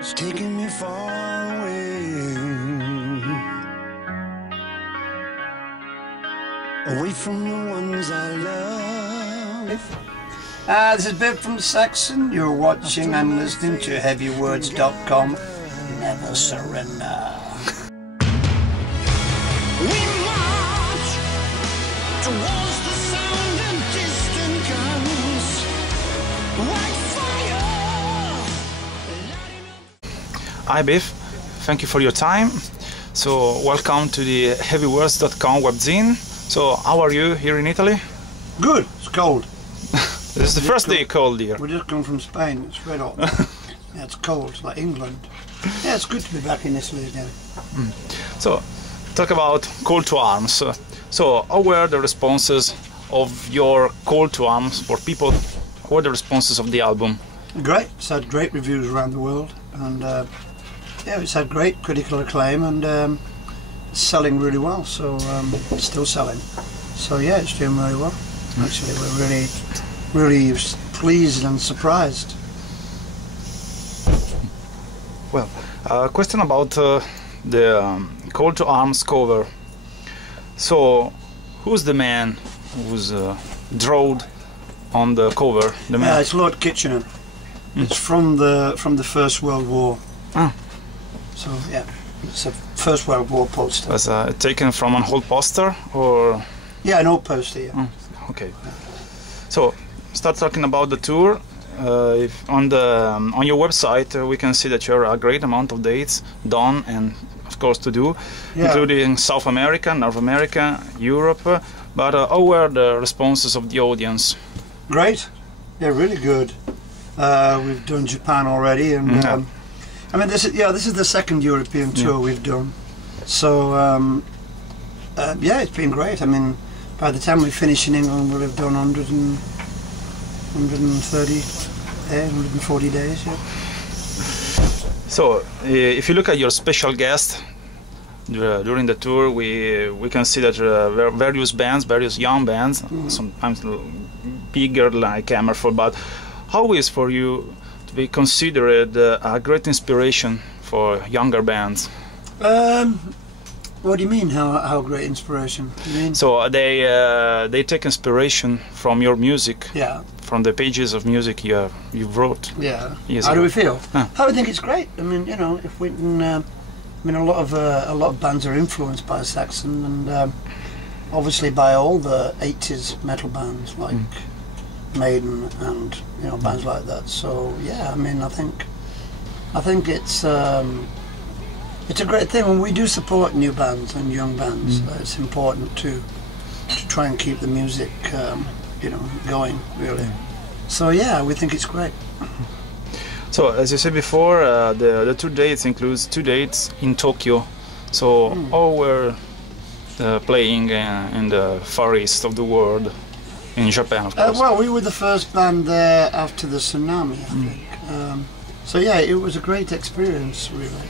It's taking me far away from the ones I love. This is Biff from Saxon. You're watching and listening to heavyworlds.com. Never surrender. We march towards the sound of distant guns. Like fire. Hi Biff, thank you for your time. So welcome to the heavyworlds.com webzine. So how are you here in Italy? Good, it's cold. This is the first day cold here. We just come from Spain, it's red hot. Yeah, it's cold, it's like England. Yeah, it's good to be back in Italy again. So, talk about call to arms. So, how were the responses of your call to arms for people? How were the responses of the album? Great, it's had great reviews around the world, and yeah, it's had great critical acclaim, and it's selling really well, so it's still selling. So yeah, it's doing very well. Actually, we're really pleased and surprised. Well, question about the call to arms cover. So, who's the man who's drawn on the cover? The man? Yeah, it's Lord Kitchener. It's from the First World War. Ah. So yeah, it's a First World War poster. Was taken from an old poster, or? Yeah, an old poster. Yeah. Okay. So, start talking about the tour. If on your website we can see that there are a great amount of dates done and of course to do, including South America, North America, Europe. But how were the responses of the audience? Great. Yeah, really good. We've done Japan already, and I mean this is the second European tour we've done. So yeah, it's been great. I mean, by the time we finish in England, we'll have done 140 days, yeah. So, if you look at your special guest during the tour, we can see that there are various bands, various young bands, sometimes bigger like Hammerfall. But how is for you to be considered a great inspiration for younger bands? What do you mean? How great inspiration? You mean? So they take inspiration from your music. Yeah. From the pages of music you wrote. Yeah. Years How ago. do we feel? Ah. I think it's great. I mean, you know, if we can. I mean, a lot of bands are influenced by Saxon, and obviously by all the '80s metal bands like Maiden and bands like that. So yeah, I mean, I think it's a great thing when we do support new bands and young bands. It's important to try and keep the music, going really. So yeah, we think it's great. So as you said before, the 2 dates includes 2 dates in Tokyo. So all were playing in the far east of the world, in Japan, of course. Well, we were the first band there after the tsunami, I think. So yeah, it was a great experience, really.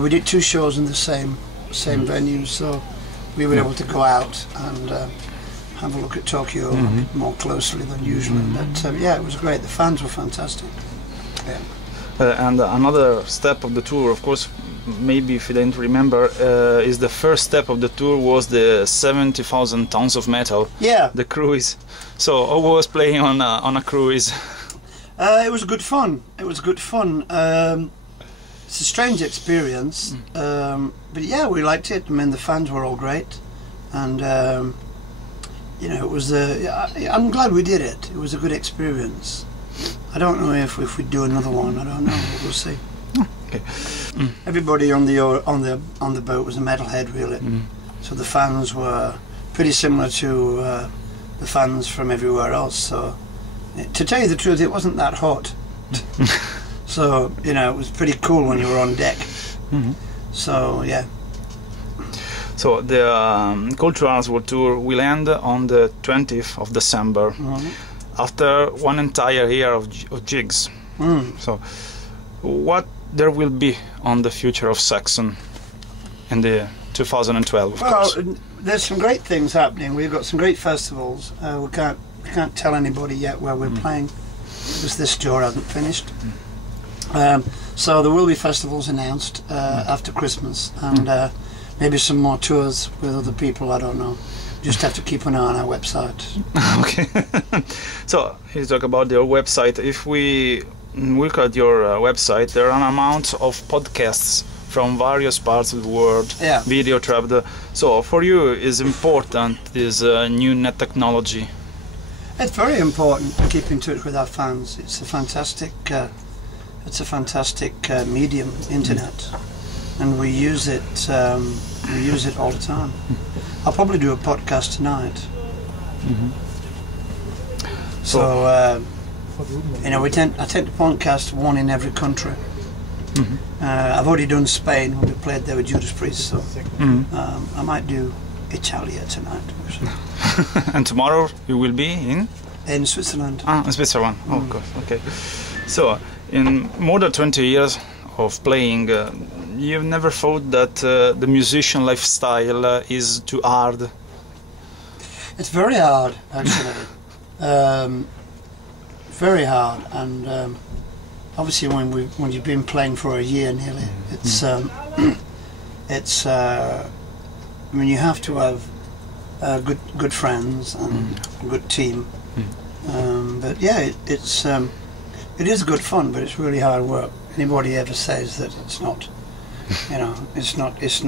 We did 2 shows in the same venue, so we were able to go out and have a look at Tokyo a bit more closely than usually. But yeah, it was great. The fans were fantastic. Yeah. And another step of the tour, of course, maybe if you don't remember, is the first step of the tour was the 70,000 tons of metal. Yeah. The cruise. So I was playing on a cruise. It was good fun. It was good fun. It's a strange experience, but yeah, we liked it. I mean, the fans were all great, and it was. I'm glad we did it. It was a good experience. I don't know if we'd do another one. I don't know. We'll see. Okay. Everybody on the boat was a metalhead, really. So the fans were pretty similar to the fans from everywhere else. So, to tell you the truth, it wasn't that hot. So, it was pretty cool when you were on deck. So, yeah. So, the Call to Arms World Tour will end on the 20th of December, after one entire year of gigs. So, what there will be on the future of Saxon in the 2012, of course? There's some great things happening. We've got some great festivals. We can't tell anybody yet where we're playing, because this tour hasn't finished. So there will be festivals announced after Christmas, and maybe some more tours with other people. I don't know. Just have to keep an eye on our website. Okay. So you talk about your website. If we look at your website, there are an amount of podcasts from various parts of the world. Yeah. Videoclip. So for you, is important this new net technology? It's very important to keep in touch with our fans. It's a fantastic. It's a fantastic medium, internet, and we use it. We use it all the time. I'll probably do a podcast tonight. Mm-hmm. So you know, I tend to podcast one in every country. Mm-hmm. I've already done Spain when we played there with Judas Priest, so I might do Italia tonight. And tomorrow you will be in Switzerland. In Switzerland. Oh, good. Okay. So, in more than 20 years of playing, you've never thought that the musician lifestyle is too hard? It's very hard, actually. Very hard, and obviously when you've been playing for a year nearly, it's I mean, you have to have good friends and a good team. But yeah, it is good fun, but it's really hard work. Anybody ever says that it's not, you know, it's not as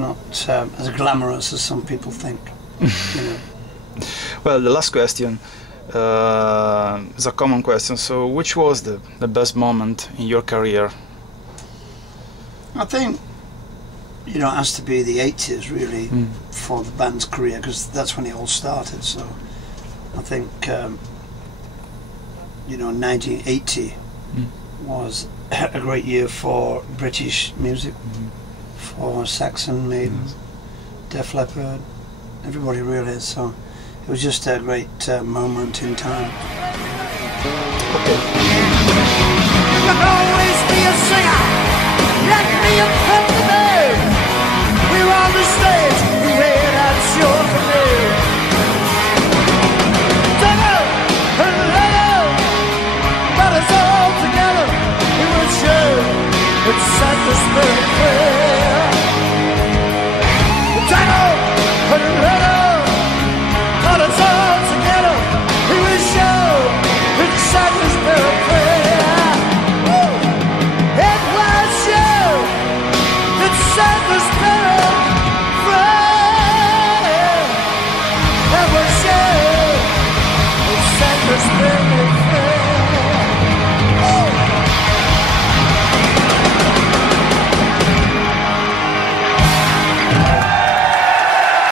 glamorous as some people think. You know. Well, the last question is a common question. So, which was the best moment in your career? I think, you know, it has to be the 80s really for the band's career, because that's when it all started. So I think you know, 1980 was a great year for British music, for Saxon, Maiden, Def Leppard, everybody really. So it was just a great moment in time. Okay. You'll always be a singer. Let me put the name. We're on the stage. The way that's your career. Together, but it's all together. We will share. It's set the spirit free.